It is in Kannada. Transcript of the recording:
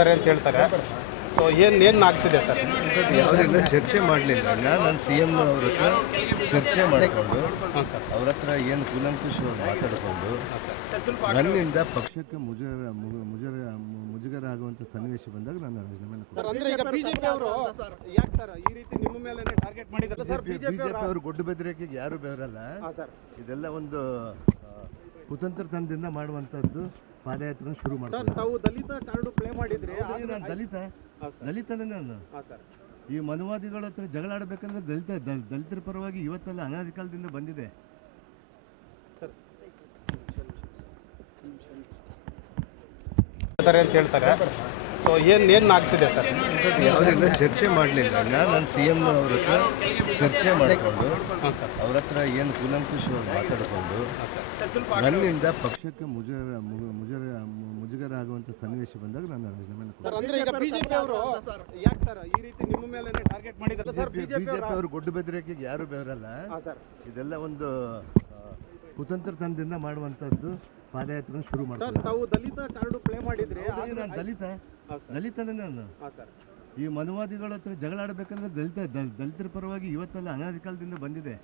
ಮಾಡ್ತಾರೆ ಅಂತ ಹೇಳ್ತಾರೆ. ಸೊ ಏನು ಆಗ್ತಿದೆ ಸರ್? ಇಂಥದ್ದು ಯಾವುದರಿಂದ ಚರ್ಚೆ ಮಾಡಲಿಲ್ಲ. ನಾನು ಸಿ ಎಮ್ ಅವ್ರ ಹತ್ರ ಚರ್ಚೆ ಮಾಡಿಕೊಂಡು ಹಾಂ ಸರ್. ಅವ್ರ ಹತ್ರ ಏನು ಕೂಲಂಕುಷವಾಗಿ ಮಾತಾಡಿಕೊಂಡು ನನ್ನಿಂದ ಪಕ್ಷಕ್ಕೆ ಮುಜುಗರ ಆಗುವಂಥ ಸನ್ನಿವೇಶ ಬಂದಾಗ ನಾನು ರಾಜೀನಾಮೆ ಸರ್ ಅಂದ್ರೆ ಈಗ ಬಿಜೆಪಿ ಅವರು ಯಾಕೆ ಸರ್ ಈ ರೀತಿ ನಿಮ್ಮ ಮೇಲೆ ಟಾರ್ಗೆಟ್ ಮಾಡಿದ್ದಾರೆ ಸರ್? ಬಿಜೆಪಿ ಅವರು ಗುಡ್ಡು ಬೆದರಿಕೆಗೆ ಯಾರು ಬೆವರಲ್ಲ. ಇದೆಲ್ಲ ಒಂದು ಕುತಂತ್ರತನದಿಂದ ಮಾಡುವಂಥದ್ದು. ಪಾದಯಾತ್ರೆ ಶುರು ಮಾಡ್ತಾರೆ. ತಾವು ದಲಿತ ಕಾರ್ಡು ಪ್ಲೇ ಮಾಡಿದ್ರಿ. ನಾನು ದಲಿತನೇ ನಾನು. ಈ ಮನುವಾದಿಗಳ ಹತ್ರ ಜಗಳ ಆಡಬೇಕಂದ್ರೆ ದಲಿತರ ಪರವಾಗಿ ಇವತ್ತೆಲ್ಲ ಅನಾದಿ ಕಾಲದಿಂದ ಬಂದಿದೆ. ಅಂತ ಹೇಳ್ತಾರೆ. ಸೊ ಏನು ಆಗ್ತಿದೆ ಸರ್? ಇಂಥದ್ದು ಯಾವುದರಿಂದ ಚರ್ಚೆ ಮಾಡಲಿಲ್ಲ. ನಾನು ಸಿ ಎಮ್ ಅವ್ರ ಹತ್ರ ಚರ್ಚೆ ಮಾಡಿಕೊಂಡು ಅವ್ರ ಹತ್ರ ಏನು ಕೂಲಂಕುಷವಾಗಿ ಮಾತಾಡಿಕೊಂಡು ನನ್ನಿಂದ ಪಕ್ಷಕ್ಕೆ ಮುಜುಗರ ಆಗುವಂಥ ಸನ್ನಿವೇಶ ಬಂದಾಗ ನಾನು ರಾಜೀನಾಮೆ ಸರ್ ಅಂದ್ರೆ ಈಗ ಬಿಜೆಪಿ ಅವರು ಯಾಕೆ ಸರ್ ಈ ರೀತಿ ನಿಮ್ಮ ಮೇಲೆ ಟಾರ್ಗೆಟ್ ಮಾಡಿದ್ದಾರೆ ಸರ್? ಬಿಜೆಪಿ ಅವರು ಗುಡ್ಡು ಬೆದರಿಕೆಗೆ ಯಾರು ಬೆವರಲ್ಲ. ಇದೆಲ್ಲ ಒಂದು ಕುತಂತ್ರತನದಿಂದ ಮಾಡುವಂಥದ್ದು. ಪಾದಯಾತ್ರೆ ಶುರು ಮಾಡ್ತಾರೆ. ತಾವು ದಲಿತ ಕಾರ್ಡು ಪ್ಲೇ ಮಾಡಿದ್ರಿ. ನಾನು ದಲಿತನೇ ನಾನು. ಈ ಮನುವಾದಿಗಳ ಹತ್ರ ಜಗಳ ಆಡಬೇಕಂದ್ರೆ ದಲಿತರ ಪರವಾಗಿ ಇವತ್ತೆಲ್ಲ ಅನಾದಿ ಕಾಲದಿಂದ ಬಂದಿದೆ.